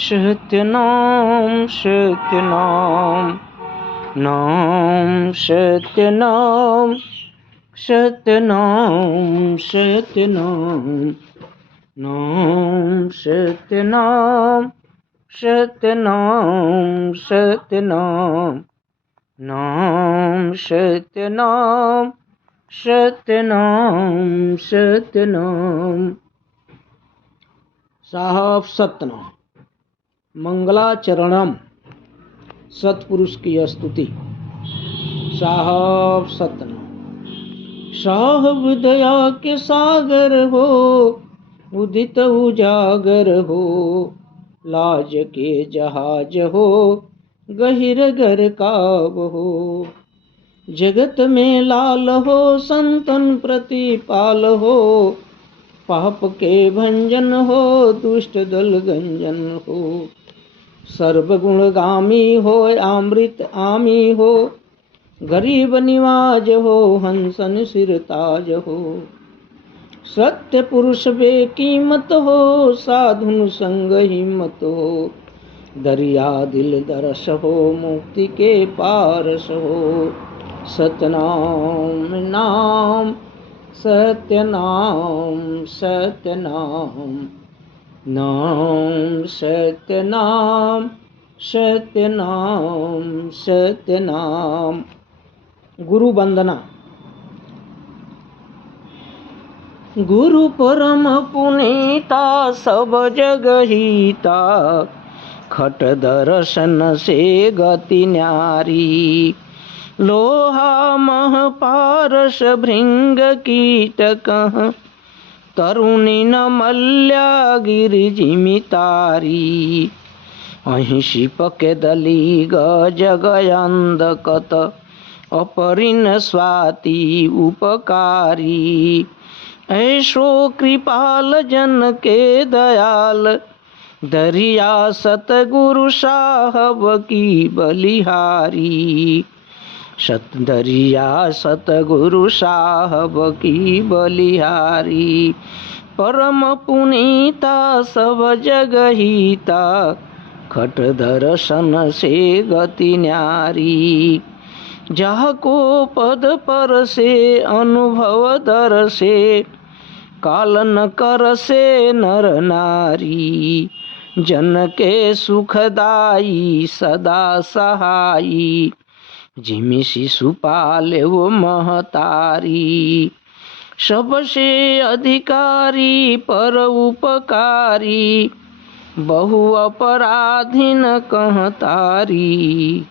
सत्यनाम सत्यनाम नाम सत्यनाम सत्यनाम सत्यनाम नाम सत्यनाम सत्यनाम सत्यनाम नाम सत्यनाम सत्यनाम सत्यनाम। साहब सत्यनाम मंगलाचरणम सतपुरुष की स्तुति। साहब सत्यनाम साहब दया के सागर हो, उदित उजागर हो, लाज के जहाज हो, गहिर गर काब हो। जगत में लाल हो, संतन प्रतिपाल हो, पाप के भंजन हो, दुष्ट दल गंजन हो। सर्वगुणगामी हो, अमृत आमी हो, गरीब निवाज हो, हंसन सिरताज हो। सत्य पुरुष बेकीमत हो, साधुन संग हिम्मत हो। दरिया दिल दरस हो, मुक्ति के पारस हो। सतनाम नाम सत्यनाम सत्यनाम नाम सत्यनाम सत्यनाम सत्यनाम। गुरु वंदना। गुरु परम पुनीता, सब जग हिता, खट दर्शन से गति न्यारी। लोहा मह पारस भृंग कीटक, तरुणी न मल्या गिरिजिमितारी। अहि शिपक दली गजगयंदकत, अपरिन स्वाति उपकारी। ऐसो कृपाल जन के दयाल, दरिया सतगुरु साहब की बलिहारी। दरिया सतगुरु साहब की बलिहारी। परम पुनीता सब जग हिता, खट दर्शन से गति न्यारी। जह को पद पर से अनुभव दर से, काल न कर से नर नारी। जन के सुखदाई सदा सहाई, जिमि शिशु पाले वो महतारी। सबसे अधिकारी पर उपकारी, बहु अपराधीन कहतारी।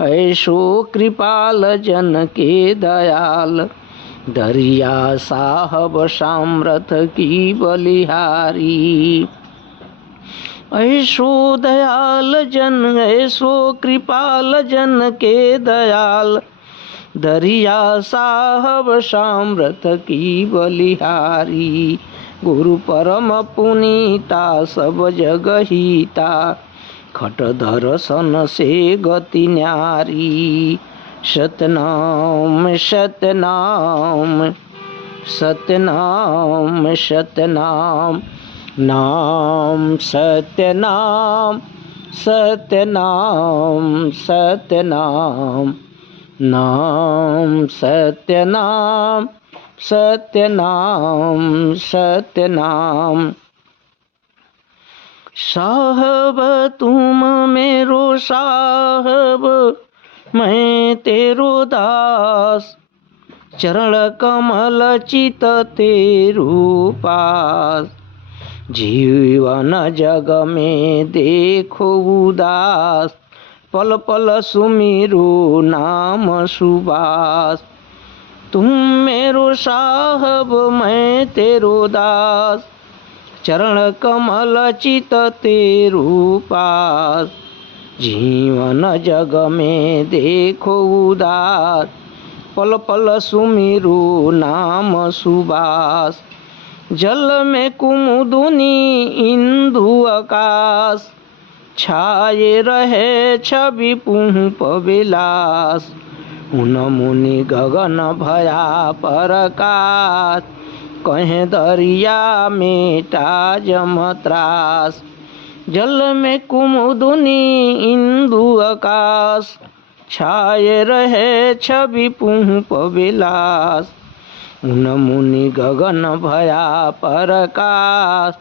ऐसो कृपाल जन के दयाल, दरिया साहब सामर्थ की बलिहारी। ऐसो दयाल जन, ऐसो कृपाल जन के दयाल, दरिया साहब सामर्थ की बलिहारी। गुरु परम पुनीता, सब जग हिता, खट दर्शन से गति न्यारी। सतनाम सतनाम सतनाम सतनाम नाम सत्यनाम सत्यनाम सत्यनाम नाम सत्यनाम सत्यनाम सत्यनाम। साहब तुम मेरो साहब, मैं तेरो दास, चरण कमल चित तेरू पास। जीवन जग में देखो उदास, पल पल सुमिरो नाम सुबास। तुम मेरो साहब मैं तेरो दास, चरण कमल चित तेरू पास। जीवन जग में देखो उदास, पल पल सुमिरो नाम सुबास। जल में कुमुदुनी इंदु आकाश, छाये रहे छवि पुंप विलास। उन मुनि गगन भया परकाश, कहें दरिया मेटा जम त्रास। जल में कुमुदुनी इंदु आकाश, छाये रहे छवि पुष्प विलास। उन मुनि गगन भया परकाश,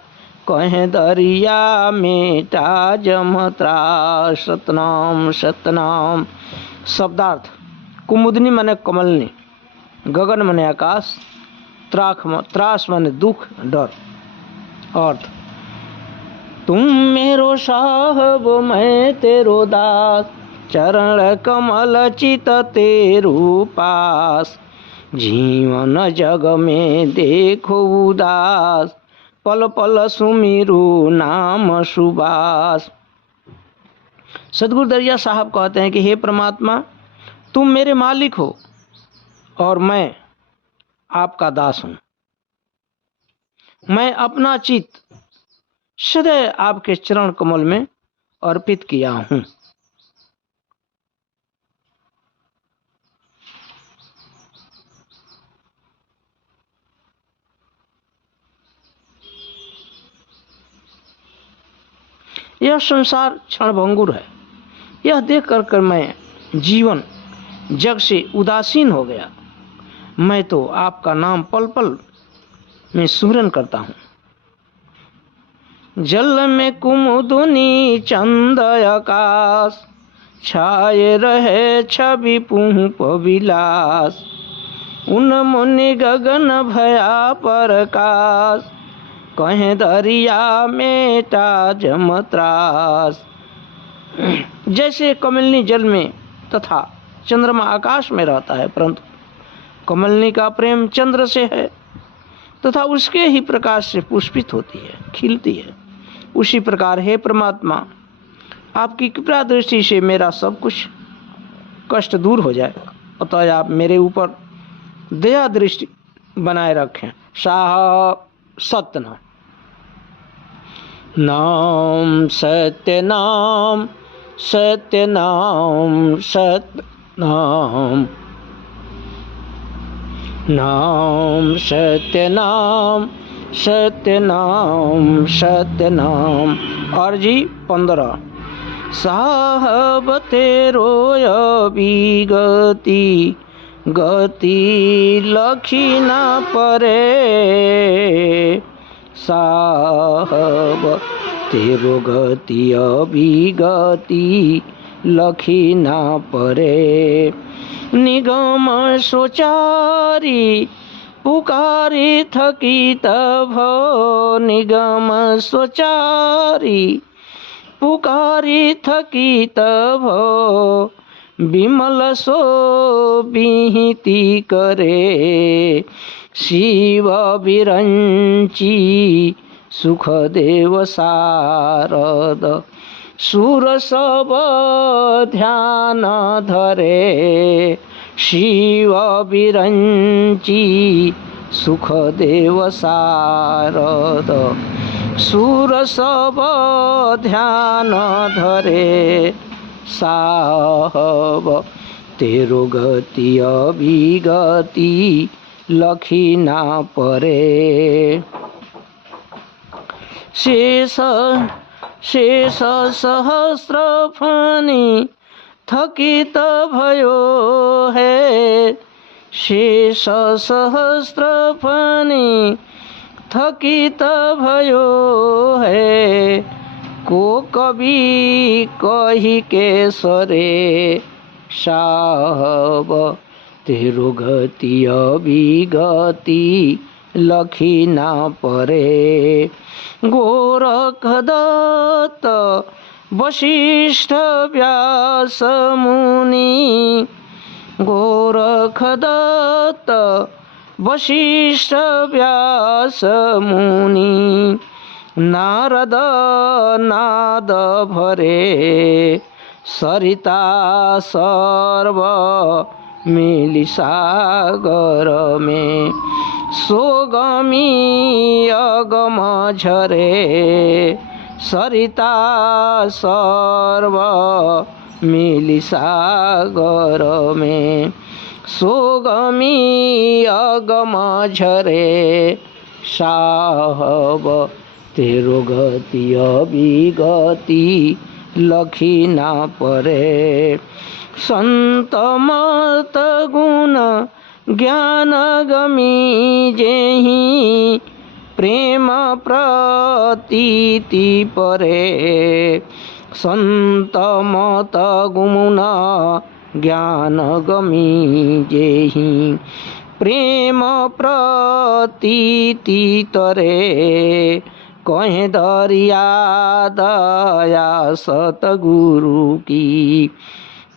कहे दरिया मेटा जमत्रास। सतनाम सतनाम। शब्दार्थ: कुमुदनी माने कमलनी, गगन माने आकाश, त्रास माने दुख डर। अर्थ: तुम मेरो साहब मैं तेरो दास, चरण कमल चित तेरू पास। जीवन जग में देखो उदास, पल पल सुमिरू नाम सुबास। सदगुरु दरिया साहब कहते हैं कि हे परमात्मा, तुम मेरे मालिक हो और मैं आपका दास हूँ। मैं अपना चित्त सदैव आपके चरण कमल में अर्पित किया हूँ। यह संसार क्षणभंगुर है। यह देख कर मैं जीवन जग से उदासीन हो गया। मैं तो आपका नाम पल पल में सुमिरन करता हूँ। जल में कुमुदुनी चंद आकाश, छाये रहे छवि पुष्प विलास। उन मुनि गगन भया परकाश, कहे दरिया मेटा जमत्रास। जैसे कमलनी जल में तथा चंद्रमा आकाश में रहता है, परंतु कमलनी का प्रेम चंद्र से है तथा उसके ही प्रकाश से पुष्पित होती है, खिलती है। उसी प्रकार हे परमात्मा, आपकी कृपा दृष्टि से मेरा सब कुछ कष्ट दूर हो जाए, अतः आप मेरे ऊपर दया दृष्टि बनाए रखें। साह सत्यनाम। नाम सत्य नाम, सत्य नाम, सत्य नाम। नाम सत्य नाम, सत्य नाम, सत्य नाम। अर्जी 15। साहब तेरो अभिगति, गति लखी ना परे। साहब तेरो गति अभिगति लखी ना परे। निगम सोचारी पुकारी थकी भो, निगम सोचारी पुकारी थकी भो। विमल सो विहिति करे, शिव विरंची सुखदेव शारद। सुर सब ध्यान धरे, शिव विरंची सुखदेव शारद। सुर सब ध्यान धरे, साहब तेरो गति अभिगति लखी ना परे। शेष शेष सहस्र फनी थकित भयो है। शेष सहस्र फनी थकित भयो है। को कवि कही के सरे, साहब तेरो गति अभिगति लखी ना परे। गोरख दत्त वशिष्ठ व्यास मुनि, गोरख दत्त वशिष्ठ व्यास मुनि। नारद नाद भरे, सरिता सर्व मिली सागर में। सोगमी अगम झरे, सरिता सर्व मिली सागर में। सोगमी अगम झरे, साहब तेरो गति अविगति लखी ना परे। संत मत गुण ज्ञान गमी जेहि प्रेम प्रतीति परे। संत मत गुण ज्ञान गमी जेहि प्रेम प्रतीति तरे। कहे दरिया दया सतगुरु की,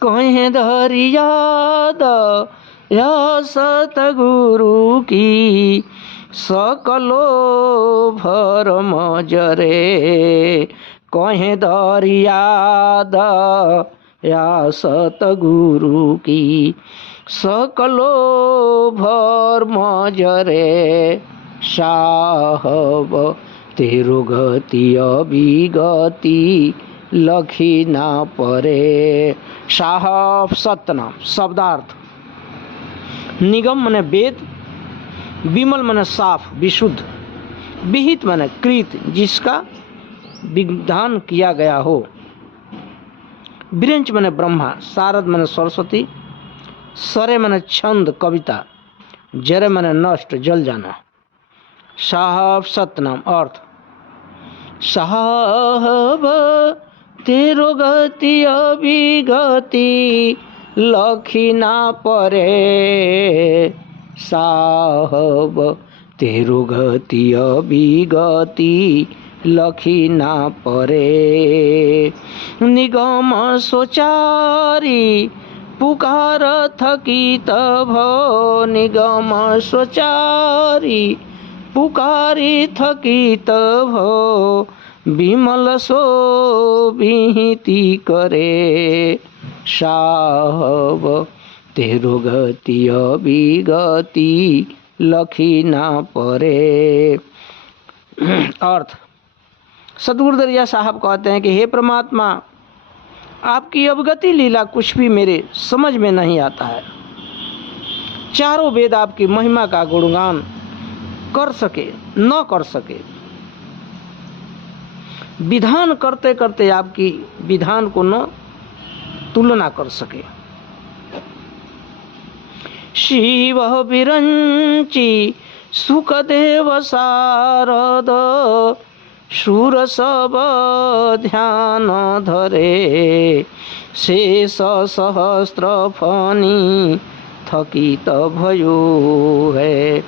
कहे दरिया दया सतगुरु की, सकलो भरम जरे। कहे दरिया दया सतगुरु की, सकलो भरम जरे। साहब तेरो गति अविगति लखी ना परे। साहब सतनाम शब्दार्थ। निगम मने वेद, विमल मने साफ विशुद्ध, विहित मने कृत जिसका विधान किया गया हो, विरंच मने ब्रह्मा, शारद मने सरस्वती, सरे मने छंद कविता, जरे मने नष्ट जल जाना। साहब सतनाम अर्थ। साहब तेरो गति अविगति लखी ना परे। साहब तेरो गति अविगति लखी ना परे। निगम सोचारी पुकार थकित भो, निगम सोचारी पुकारी थकित भो, विमल सो विहिति करे। साहब तेरो गति अविगति लखी ना परे। अर्थ। सद्गुरु दरिया साहब कहते हैं कि हे परमात्मा, आपकी अवगति लीला कुछ भी मेरे समझ में नहीं आता है। चारों वेद आपकी महिमा का गुणगान कर सके न कर सके, विधान करते करते आपकी विधान को न तुलना कर सके। शिव विरंची सुखदेव शारद, शूर सब ध्यान धरे। शेष सहस्त्र फनी थकित भयो है,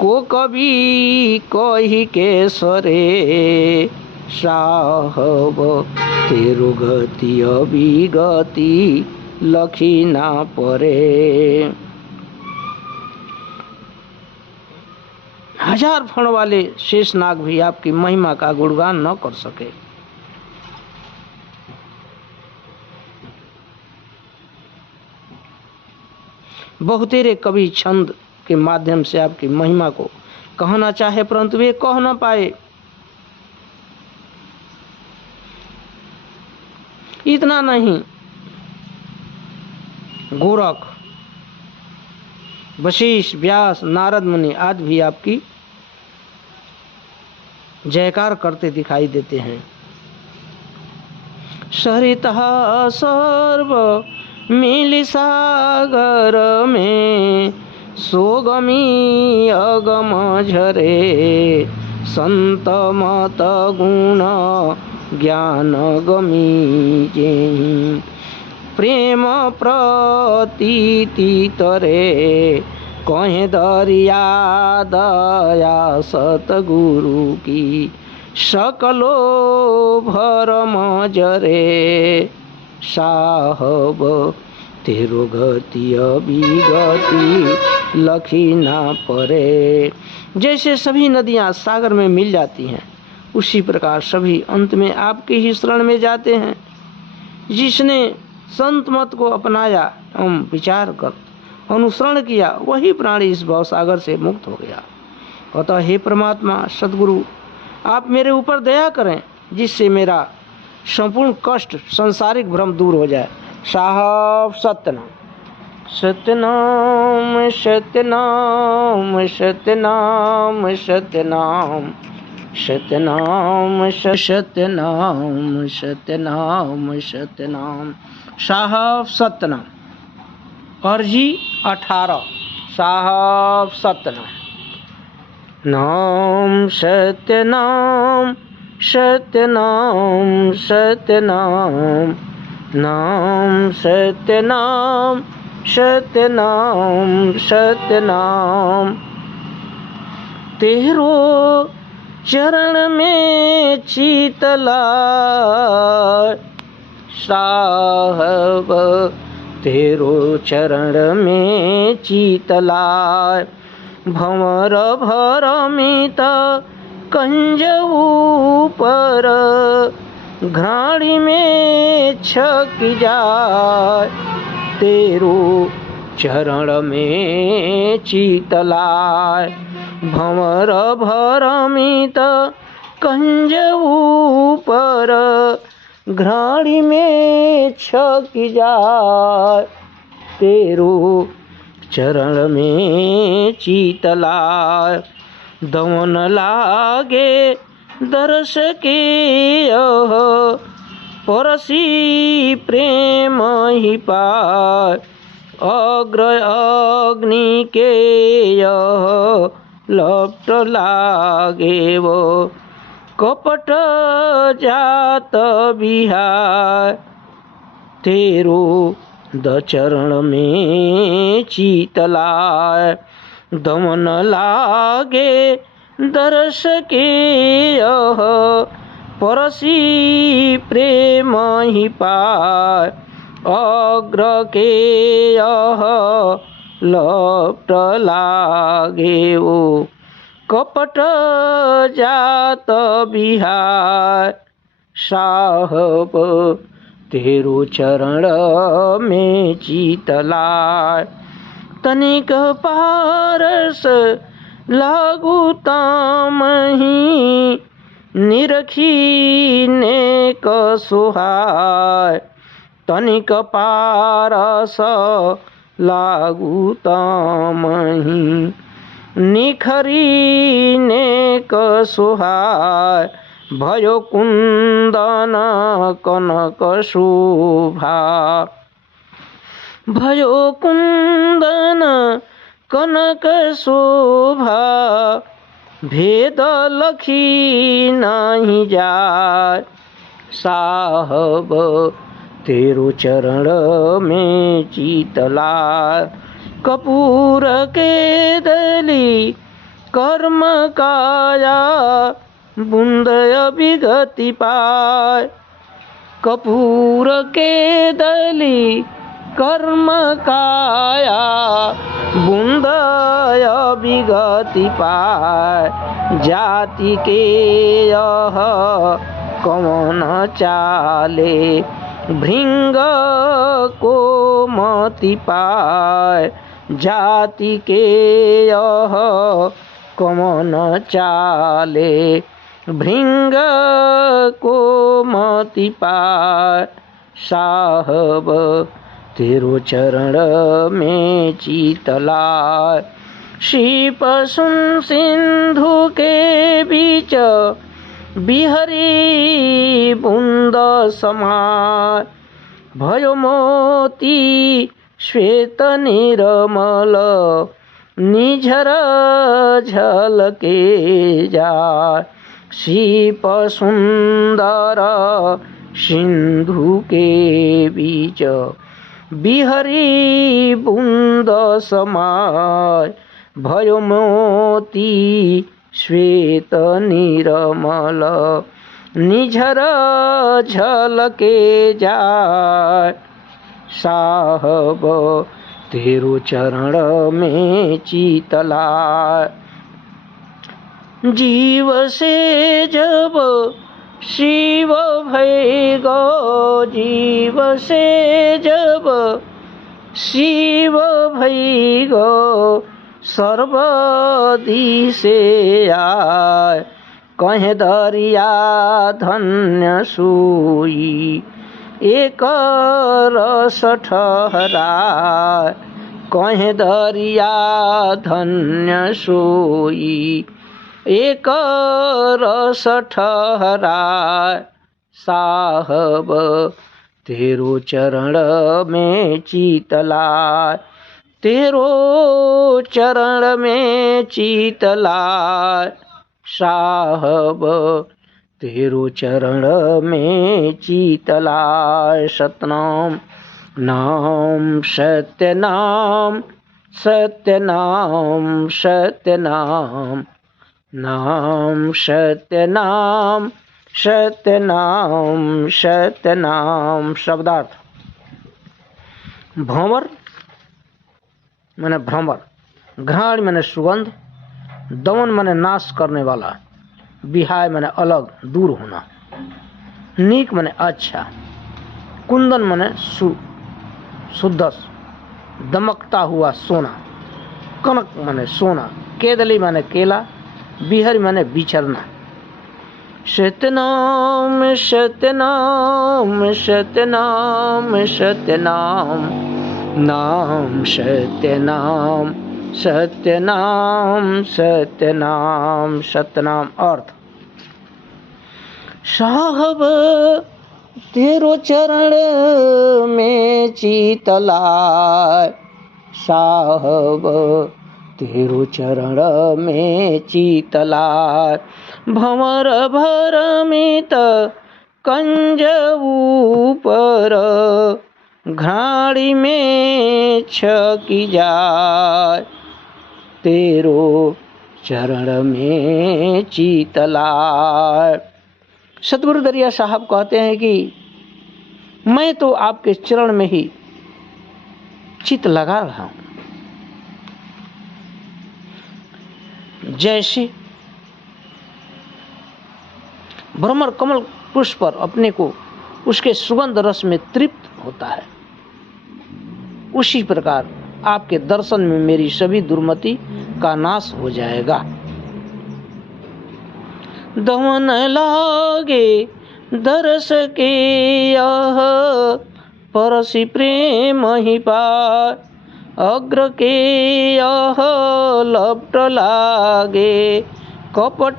को कवि कही के सरे। साहब तेरो गति अविगति लखी ना परे। हजार फण वाले शेषनाग भी आपकी महिमा का गुणगान न कर सके। बहुतेरे कवि छंद के माध्यम से आपकी महिमा को कहना चाहे परंतु वे कह न पाए। इतना नहीं, गोरख, वशिष्ठ, व्यास, नारद मुनि आदि भी आपकी जयकार करते दिखाई देते हैं। सरितः सर्व मिल सागर में, सोगमी अगम झरे। संत मत गुण ज्ञान गमी जेहि, प्रेम प्रतीति तरे। कहे दरिया दया सतगुरु की, सकलो भरम जरे। साहब तेरो गति अविगति लखी ना परे। जैसे सभी नदियाँ सागर में मिल जाती हैं, उसी प्रकार सभी अंत में आपके ही शरण में जाते हैं। जिसने संत मत को अपनाया एवं विचार कर अनुसरण किया, वही प्राणी इस भवसागर से मुक्त हो गया। अतः हे परमात्मा सद्गुरु, आप मेरे ऊपर दया करें, जिससे मेरा संपूर्ण कष्ट सांसारिक भ्रम दूर हो जाए। साहब सत्यनाम सत्यनाम सत्यनाम सत्यनाम सत्यनाम। सतनाम सतनाम सतनाम सतनाम। साहब सतनाम। अर्जी 18। साहब सतनाम। नाम सतनाम सतनाम सतनाम। नाम सतनाम सतनाम सतनाम। तेरो चरण में शीतला साहब, तेरो चरण में शीतला। भंवर भरमित कंज ऊपर घाड़ी में छक जाए। तेरो चरण में शीतला भंवर भरमित कंज ऊपर घाड़ी में छक जाए। तेरो चरण में शीतला दमन लागे दर्श के यह परसी प्रेम ही पाए। अग्र अग्नि के यह लपट लागे वो कपट जात बिहार। तेरो द चरण में शीतला दमन लागे दर्श के यह परसी प्रेम ही पाए। अग्र के यह लपट लागे वो कपट जात बिहार। साहब तेरो चरण में शीतला तनिक पारस लागू तामही निरखी ने कसुहाय। तनिक पारस लागू तामही निखरी ने कसुहाय। भयो कुंदन कनक शोभा भयो कुंदन कनक शोभा भेद लखी नहीं जाय। साहब तेरो चरण में शीतला कपूर के दली कर्म काया बूंद विगति पाय। कपूर के दली कर्म काया बूंद विगति पाय। जाति के यह कौन चाले भृंग को मति पाय। जाति के यह कौन चाले भृंग को मति पाय। साहब तेरो चरण में शीतला शीप सुन सिंधु के बीच बिहरी बूंद समाय। भयो मोती श्वेत निर्मल निझर झलके जाय। शीप सुंदर सिंधु के बीच बिहरी बूंद समाय। भयो मोती श्वेत निर्मल निझर झलके जाय। साहब तेरो चरण में शीतला जीव से जब शिव भय गो। जीव से जब शिव भय गो सर्वदी से आय। कहे दरिया धन्य सोई एक रस ठहराय। कहे दरिया धन्य सोई एक रस ठहराए साहब तेरो चरण में चित लाए, तेरो चरण में चित लाए साहब तेरो चरण में चित लाए। सतनाम नाम सत्य नाम, सत्य नाम सत्य नाम, नाम सत्य नाम, सत्य नाम सत्य नाम। शब्दार्थ भंवर माने भ्रमर, घ्राण माने सुगंध, दमन माने नाश करने वाला, विहाय माने अलग दूर होना, नीक माने अच्छा, कुंदन माने शुद्ध दमकता हुआ सोना, कनक माने सोना, केदली माने केला, बिहर माने बिछरना। सत्यनाम सत्यनाम सत्यनाम सत्यनाम, नाम सत्यनाम सत्यनाम सत्यनाम। सत्यनाम अर्थ साहब तेरो चरण में चित लाए, साहब तेरो चरण में चित लाए। भंवर भरमित कंज ऊपर, घाड़ी में छकी जाए, तेरो चरण में चित लाए। सतगुरु दरिया साहब कहते हैं कि मैं तो आपके चरण में ही चित लगा रहा हूं। जैसे भ्रमर कमल पुष्प पर अपने को उसके सुगंध रस में तृप्त होता है, उसी प्रकार आपके दर्शन में मेरी सभी दुर्मति का नाश हो जाएगा। दमन लागे दरस के यह परसी प्रेम ही पाए, अग्र के यह लपट लागे कपट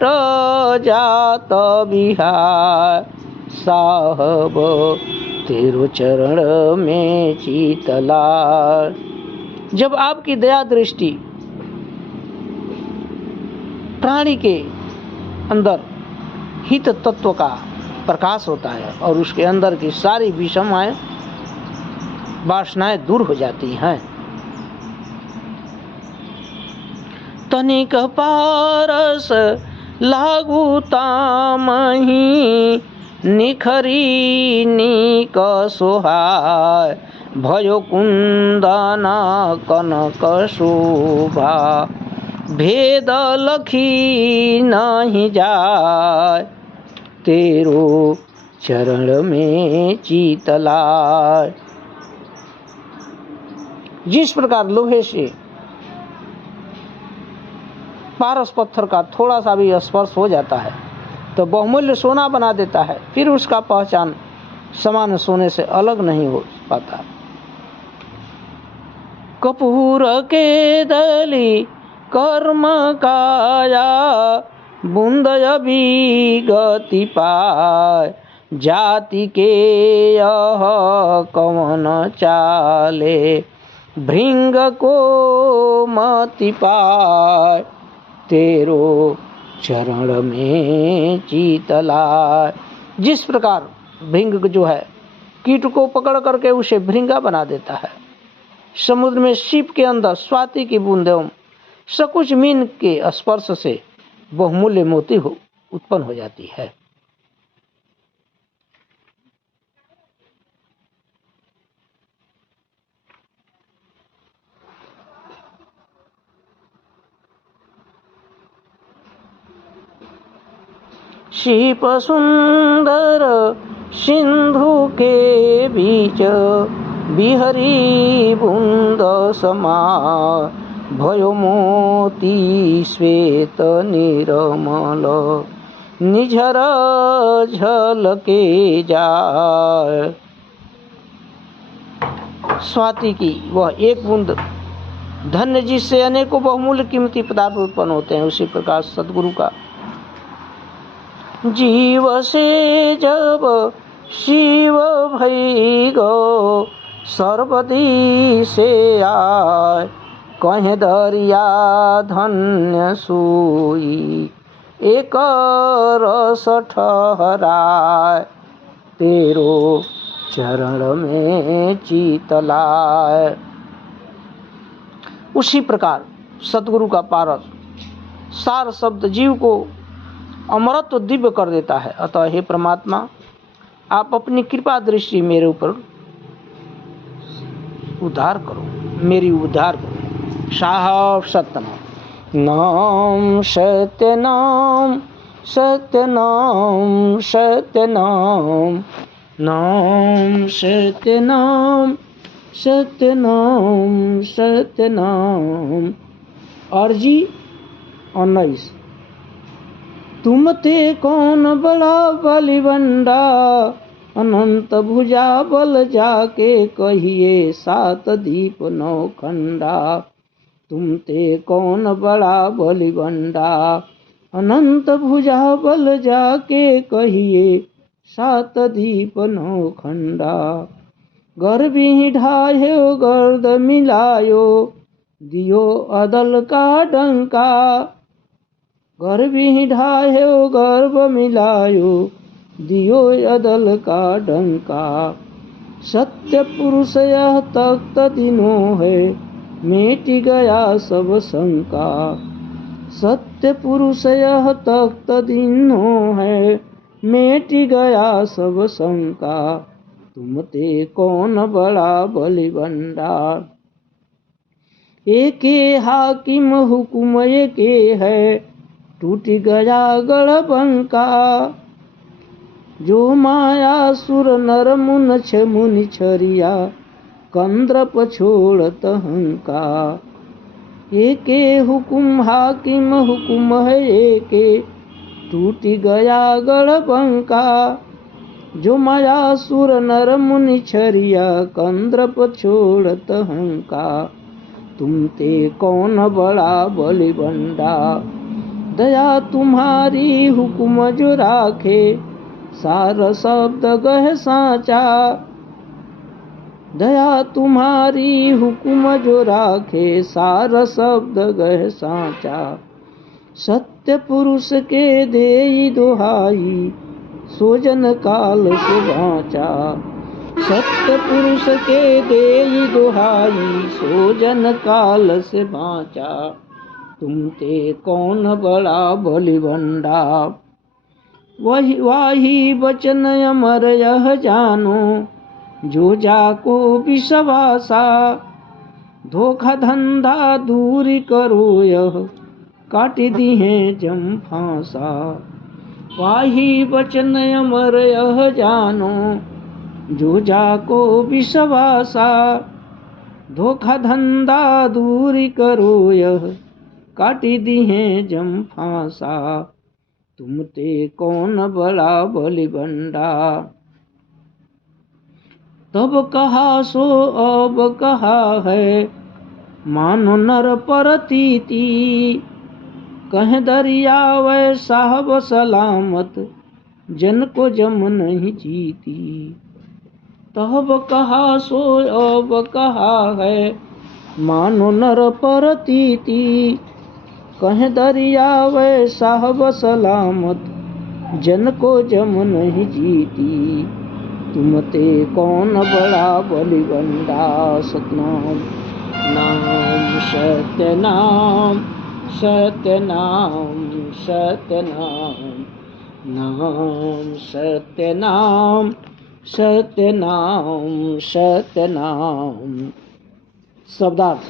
जात बिहार, साहब तेरो चरण में चित लाए। जब आपकी दया दृष्टि प्राणी के अंदर हित तत्व का प्रकाश होता है और उसके अंदर की सारी विषमाएं वासनाएं दूर हो जाती हैं। तनिक पारस लागू तामही, निखरी निक सोहाय, भयो कुंदना कनक शोभा, भेद लखी नहीं जाय, तेरो चरण में चित लाए। जिस प्रकार लोहे से पारस पत्थर का थोड़ा सा भी स्पर्श हो जाता है तो बहुमूल्य सोना बना देता है, फिर उसका पहचान समान सोने से अलग नहीं हो पाता। कपूर के दली कर्म काया, बूंद अभी गति पाए, जाति के यह कवन चाले, भृंग को मति पाए, तेरो चरण में चित लाए। जिस प्रकार भृंग जो है कीट को पकड़ करके उसे भृंगा बना देता है, समुद्र में सीप के अंदर स्वाति की बूंद एवं सकुच मीन के स्पर्श से बहुमूल्य मोती उत्पन्न हो जाती है। शीप सुंदर सिंधु के बीच, बिहरी बूंद समा, भयो मोती श्वेत निर्मल, निझर झलके जाए। स्वाति की वह एक बूंद धन्य जिससे अनेकों बहुमूल्य कीमती पदार्थ उत्पन्न होते हैं, उसी प्रकार सद्गुरु का जीव से जब शिव भई गो सर्वदी से आय, कहें दरिया धन्य सोई एक रस ठहराय, तेरो चरण में चितलाय। उसी प्रकार सतगुरु का पारस सार शब्द जीव को अमरत्व दिव्य कर देता है। अतः हे परमात्मा, आप अपनी कृपा दृष्टि मेरे ऊपर उद्धार करो, मेरी उद्धार करो। साहब सत्यनाम नाम सत्यनाम सत्यनाम सत्यनाम नाम सत्यनाम सत्यनाम सत्यनाम। अर्जी 19। तुम ते कौन बड़ा बलिबंडा, अनंत भुजा बल जाके कहिए 7 दीप 9 खंडा। तुम ते कौन बड़ा बलिबंडा, अनंत भुजा बल जाके कहिए 7 दीप 9 खंडा। गर्भी ढायो गर्द मिलायो, दियो अदल का डंका। गर्भी ढायो गर्भ मिलायो, दियो अदल का डंका। सत्य पुरुष यह तख्त दिनों है, मिट गया सब शंका। सत्य पुरुष यह तख्त दिनों है, मिट गया सब शंका। तुम ते कौन बड़ा बलिबंडा, एके हाकिम हुकुम एके है, टूट गया गढ़ बंका। जो माया सुर नर मुन छ मुनि छरिया, कंद्रप छोड़त हंका। एके हुकुम हाकिम हुकुम है एके, टूट गया गढ़ बंका। जो माया सुर नर मुनि छरिया, कंद्रप छोड़त हंका। तुम ते कौन बड़ा बलिबंडा, दया तुम्हारी हुकुम जो राखे, सार शब्द गह साचा। दया तुम्हारी हुकुम जो राखे, सार शब्द गह साचा। सत्य पुरुष के देई दुहाई, सोजन काल से बाँचा। सत्य पुरुष के देई दुहाई, सोजन काल से बाँचा। तुम ते कौन बड़ा बलिबंडा, वही वाही वचन अमर यह जानो, जो जाको विश्वासा। धोखा धंधा दूर करो यह, काट दी है जम फांसा। वाही वचन अमर यह जानो, जो जाको विश्वासा। धोखा धंधा दूर करो यह, काटी दी है जम फांसा। तुम ते कौन बड़ा बलिबंडा, तब कहा सो अब कहा है, मानो नर परतीति। कह दरिया वै साहब सलामत, जन को जम नहीं जीती। तब कहा सो अब कहा है, मानो नर परतीति। कह दरिया वै साहब सलामत, जन को जम नहीं जीती। तुम ते कौन बड़ा बलिबंडा, सतनाम नाम सत्यनाम सत्यनाम सत्यनाम नाम सत्यनाम सत्यनाम सत्यनाम। शब्दार्थ: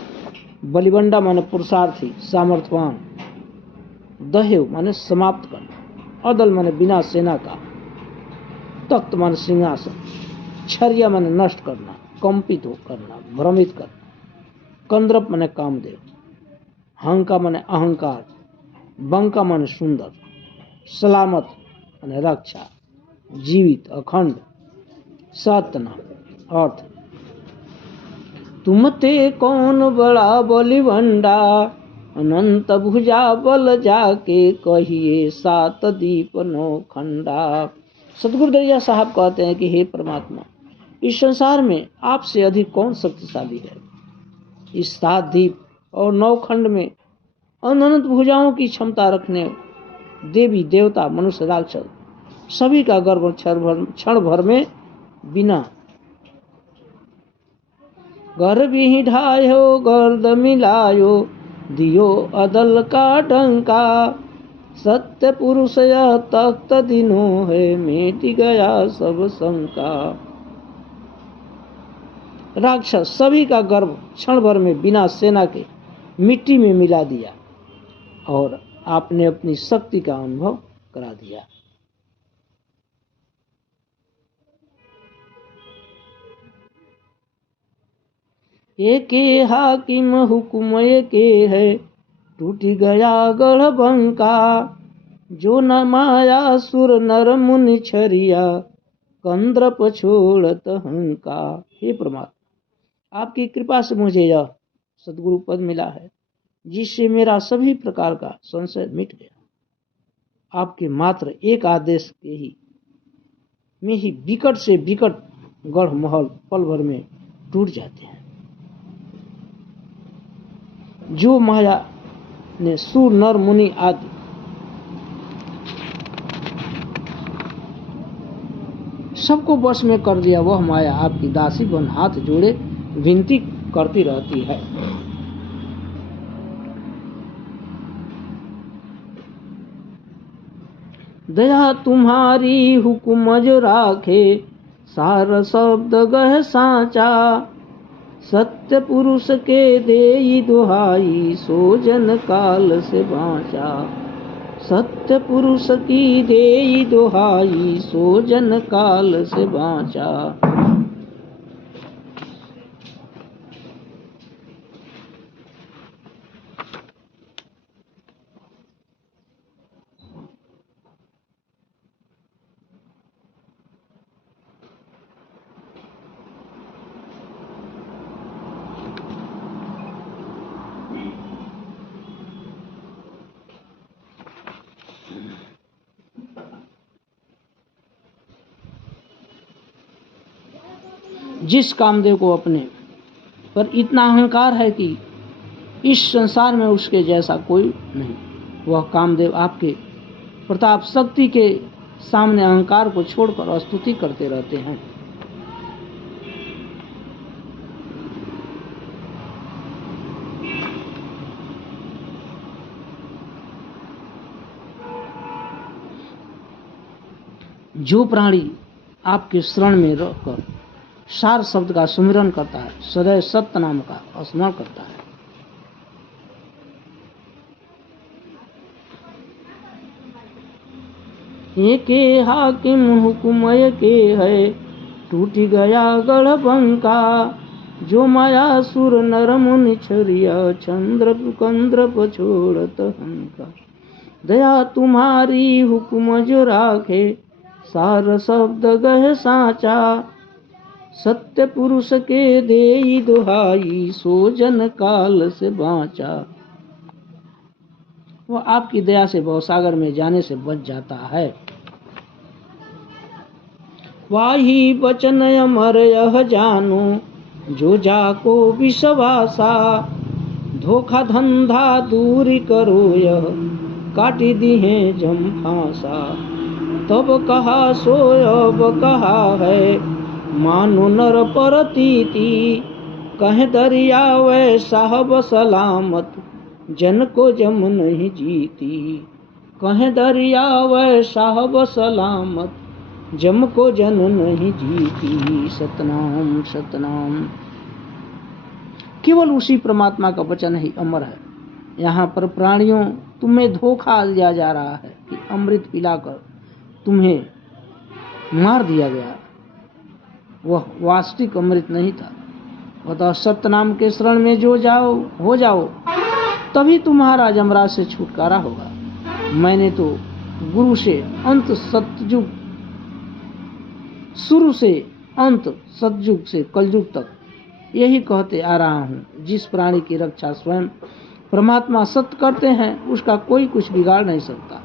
बलिबंडा माने पुरुषार्थी, सामर्थ्यवान। दह्यु माने समाप्त करना। अदल माने बिना सेना का। तख्त माने सिंहासन। छरिया माने नष्ट करना, कंपित हो करना, भ्रमित करना। कंद्रप माने कामदेव। हंका माने अहंकार। बंका माने सुंदर। सलामत माने रक्षा, जीवित, अखंड। सत्यनाम अर्थ तुम ते कौन बड़ा बलिवंडा, अनंत भुजा बल जाके कहिए सात दीप नौ खंडा। सतगुरु दरिया साहब कहते हैं कि हे परमात्मा, इस संसार में आपसे अधिक कौन शक्तिशाली है। इस सात दीप और नौ खंड में अनंत भुजाओं की क्षमता रखने देवी देवता मनुष्य राक्षस सभी का गर्भ क्षण भर में बिना गर्भ ही ढायो गर्द मिलायो, दियो अदल का डंका, सत्य पुरुष यह तख्त दिनों है, मिट गया सब शंका। राक्षस सभी का गर्भ क्षण भर में बिना सेना के मिट्टी में मिला दिया और आपने अपनी शक्ति का अनुभव करा दिया। एके हाकिम हुक्म एके है, टूट गया गढ़ बंका, जो न माया सुर नर मुनि छरिया, कंद्र पछोड़त हंका। हे परमात्मा, आपकी कृपा से मुझे यह सद्गुरु पद मिला है, जिससे मेरा सभी प्रकार का संशय मिट गया। आपके मात्र एक आदेश के ही में ही विकट से विकट गढ़ महल पल भर में टूट जाते हैं। जो माया ने सुर नर मुनि आदि सबको वश में कर दिया, वह माया आपकी दासी बन हाथ जोड़े विनती करती रहती है। दया तुम्हारी हुक्म जो राखे, सार शब्द गह साचा, सत्य पुरुष के देई दुहाई, सो जन काल से बाँचा। सत्य पुरुष की देई दुहाई, सो जन काल से बाँचा। जिस कामदेव को अपने पर इतना अहंकार है कि इस संसार में उसके जैसा कोई नहीं, वह कामदेव आपके प्रताप शक्ति के सामने अहंकार को छोड़कर स्तुति करते रहते हैं। जो प्राणी आपके शरण में रहकर सार शब्द का सुमिरन करता है, सदैव सत्य नाम का स्मरण करता है, एके हाकिम हुक्म एके है, टूट गया गढ़ बंका, जो माया सुर नर मुनि छरिया, चंद्र कंद्र पछोड़त हंका। दया तुम्हारी हुक्म जो राखे, सार शब्द गह साचा, सत्य पुरुष के देई दुहाई, सो जन काल से बाँचा। वह आपकी दया से भवसागर में जाने से बच जाता है। वाही बचन अमर यह जानो, जो जाको विश्वासा, धोखा धंधा दूरी करो यह, काटी दी है जम फांसा। तब कहा सो अब कहा है, मानो नर परतीति, कहे दरिया वै साहब सलामत, जन को जम नहीं जीती। कहे दरिया वै साहब सलामत, जम को जन नहीं जीती। सतनाम सतनाम। केवल उसी परमात्मा का वचन ही अमर है। यहाँ पर प्राणियों तुम्हें धोखा दिया जा रहा है कि अमृत पिलाकर तुम्हें मार दिया गया, वह वास्तविक अमृत नहीं था। अतः सत्यनाम के शरण में जो जाओ हो जाओ, तभी तुम्हारा यमराज से छुटकारा होगा। मैंने तो गुरु से अंत सतयुग, शुरू से अंत सतयुग से कलयुग तक यही कहते आ रहा हूँ। जिस प्राणी की रक्षा स्वयं परमात्मा सत्य करते हैं उसका कोई कुछ बिगाड़ नहीं सकता,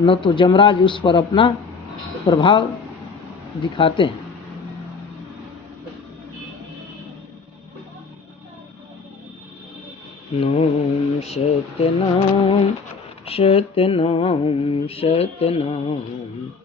न तो जमराज उस पर अपना प्रभाव दिखाते हैं। नाम सत्य नाम सत्य नाम सत्य नाम।